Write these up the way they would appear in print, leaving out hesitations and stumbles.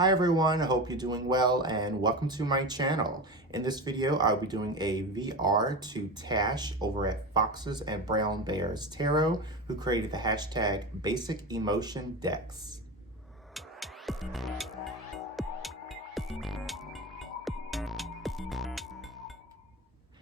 Hi everyone, I hope you're doing well and welcome to my channel. In this video, I'll be doing a VR to Tash over at Foxes and Brown Bears Tarot, who created the hashtag Basic Emotion Decks.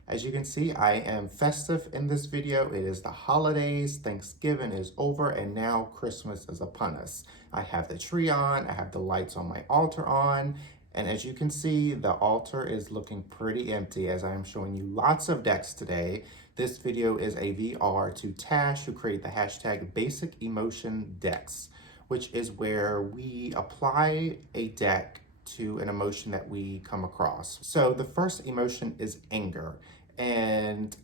As you can see, I am festive in this video. It is the holidays, Thanksgiving is over, and now Christmas is upon us. I have the tree on, I have the lights on my altar on, and as you can see, the altar is looking pretty empty as I am showing you lots of decks today. This video is a VR to Tash, who created the hashtag Basic Emotion Decks, which is where we apply a deck to an emotion that we come across. So the first emotion is anger. And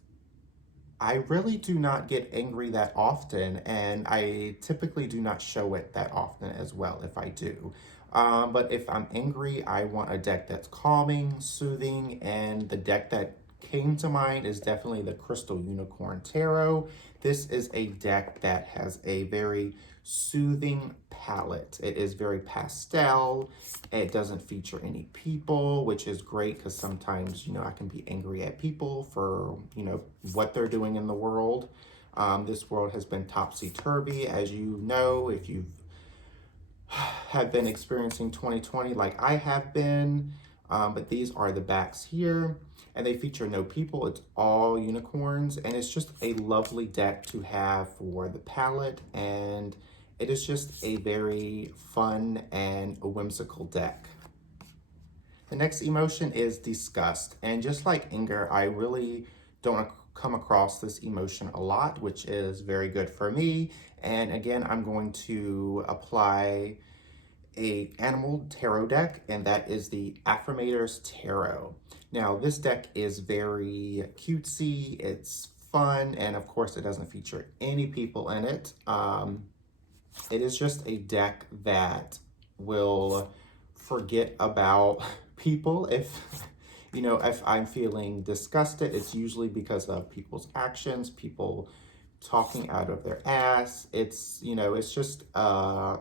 I really do not get angry that often, and I typically do not show it that often as well if I do. But if I'm angry, I want a deck that's calming, soothing, and the deck that came to mind is definitely the Crystal Unicorn Tarot. This is a deck that has a very soothing palette. It is very pastel. It doesn't feature any people, which is great because sometimes, I can be angry at people for, what they're doing in the world. This world has been topsy-turvy, as you know, if you've have been experiencing 2020 like I have been. But these are the backs here, and they feature no people. It's all unicorns, and it's just a lovely deck to have for the palette, and it is just a very fun and a whimsical deck. The next emotion is disgust, and just like anger, I really don't come across this emotion a lot, which is very good for me. And again, I'm going to apply a animal tarot deck, and that is the Affirmators Tarot. Now, this deck is very cutesy, it's fun, and of course, it doesn't feature any people in it. It is just a deck that will forget about people. If I'm feeling disgusted, it's usually because of people's actions, people talking out of their ass. It's just a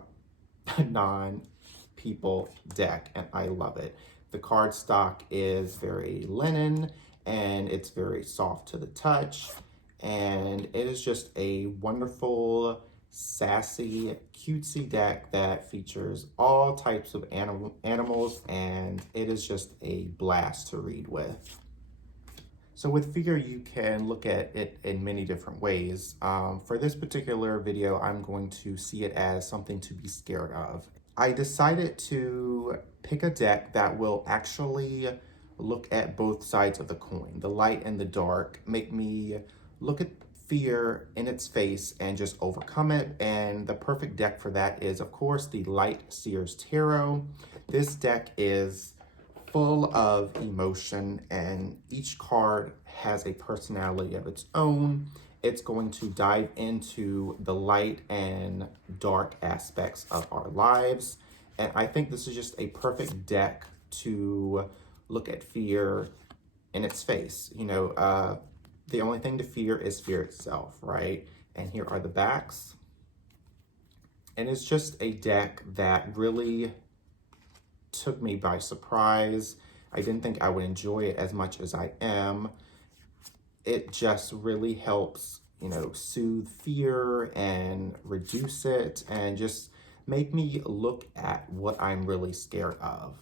non-people deck, and I love it. The card stock is very linen, and it's very soft to the touch, and it is just a wonderful, sassy, cutesy deck that features all types of animals, and it is just a blast to read with. So with fear, you can look at it in many different ways. For this particular video, I'm going to see it as something to be scared of. I decided to pick a deck that will actually look at both sides of the coin, the light and the dark, make me look at fear in its face and just overcome it. And the perfect deck for that is, of course, the Light Sears Tarot. This deck is full of emotion, and each card has a personality of its own. It's going to dive into the light and dark aspects of our lives. And I think this is just a perfect deck to look at fear in its face. The only thing to fear is fear itself, right? And here are the backs. And it's just a deck that really took me by surprise. I didn't think I would enjoy it as much as I am. It just really helps, soothe fear and reduce it and just make me look at what I'm really scared of.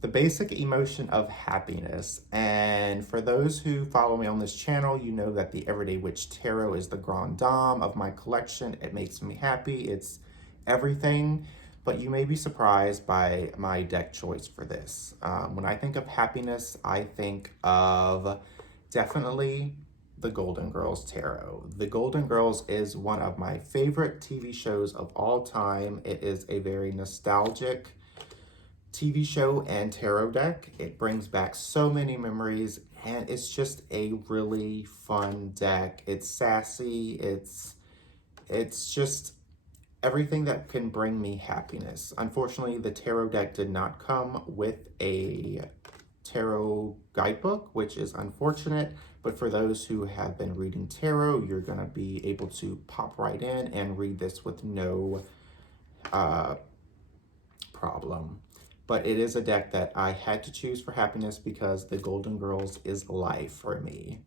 The basic emotion of happiness. And for those who follow me on this channel, you know that the Everyday Witch Tarot is the grand dame of my collection. It makes me happy. It's everything. But you may be surprised by my deck choice for this. When I think of happiness, I think of definitely the Golden Girls Tarot. The Golden Girls is one of my favorite TV shows of all time. It is a very nostalgic TV show and tarot deck. It brings back so many memories, and it's just a really fun deck. It's sassy, it's just everything that can bring me happiness. Unfortunately, the tarot deck did not come with a tarot guidebook, which is unfortunate, but for those who have been reading tarot, you're gonna be able to pop right in and read this with no problem. but it is a deck that I had to choose for happiness because the Golden Girls is life for me.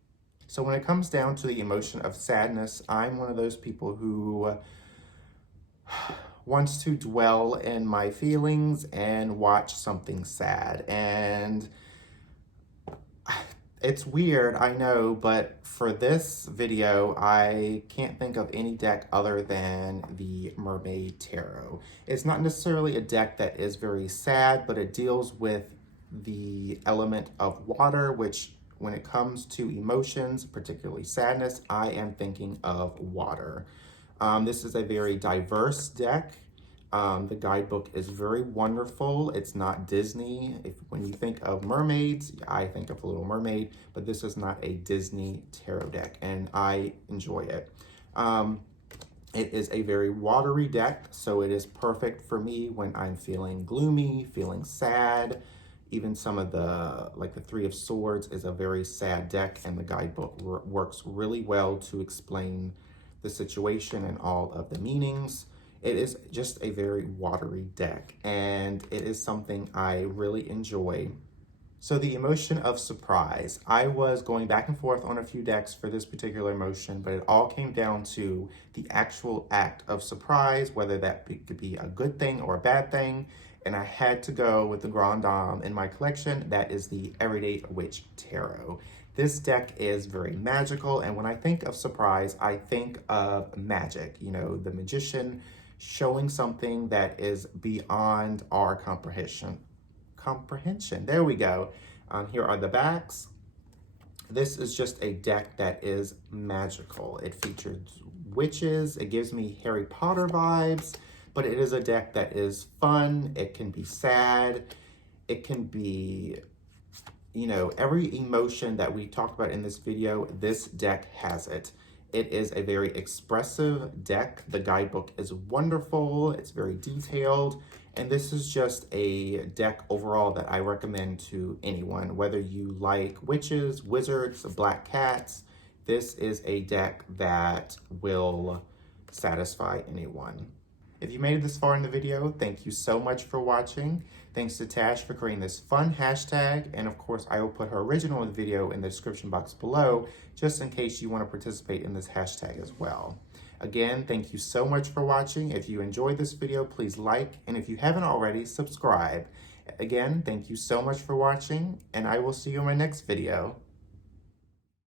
So when it comes down to the emotion of sadness, I'm one of those people who wants to dwell in my feelings and watch something sad. And it's weird, I know, but for this video, I can't think of any deck other than the Mermaid Tarot. It's not necessarily a deck that is very sad, but it deals with the element of water, which when it comes to emotions, particularly sadness, I am thinking of water. This is a very diverse deck. The guidebook is very wonderful. It's not Disney. When you think of mermaids, I think of Little Mermaid, but this is not a Disney tarot deck, and I enjoy it. It is a very watery deck, so it is perfect for me when I'm feeling gloomy, feeling sad. Even some of the, like the Three of Swords is a very sad deck, and the guidebook works really well to explain the situation and all of the meanings. It is just a very watery deck, and it is something I really enjoy. So the emotion of surprise. I was going back and forth on a few decks for this particular emotion, but it all came down to the actual act of surprise, whether that could be a good thing or a bad thing. And I had to go with the Grand Dame in my collection. That is the Everyday Witch Tarot. This deck is very magical, and when I think of surprise, I think of magic. You know, the magician showing something that is beyond our comprehension. There we go. Here are the backs. This is just a deck that is magical. It features witches. It gives me Harry Potter vibes, but it is a deck that is fun. It can be sad. It can be, you know, every emotion that we talked about in this video, this deck has it. It is a very expressive deck. The guidebook is wonderful. It's very detailed. And this is just a deck overall that I recommend to anyone, whether you like witches, wizards, black cats. This is a deck that will satisfy anyone. If you made it this far in the video, thank you so much for watching. Thanks to Tash for creating this fun hashtag. And of course, I will put her original video in the description box below, just in case you want to participate in this hashtag as well. Again, thank you so much for watching. If you enjoyed this video, please like, and if you haven't already, subscribe. Again, thank you so much for watching, and I will see you in my next video.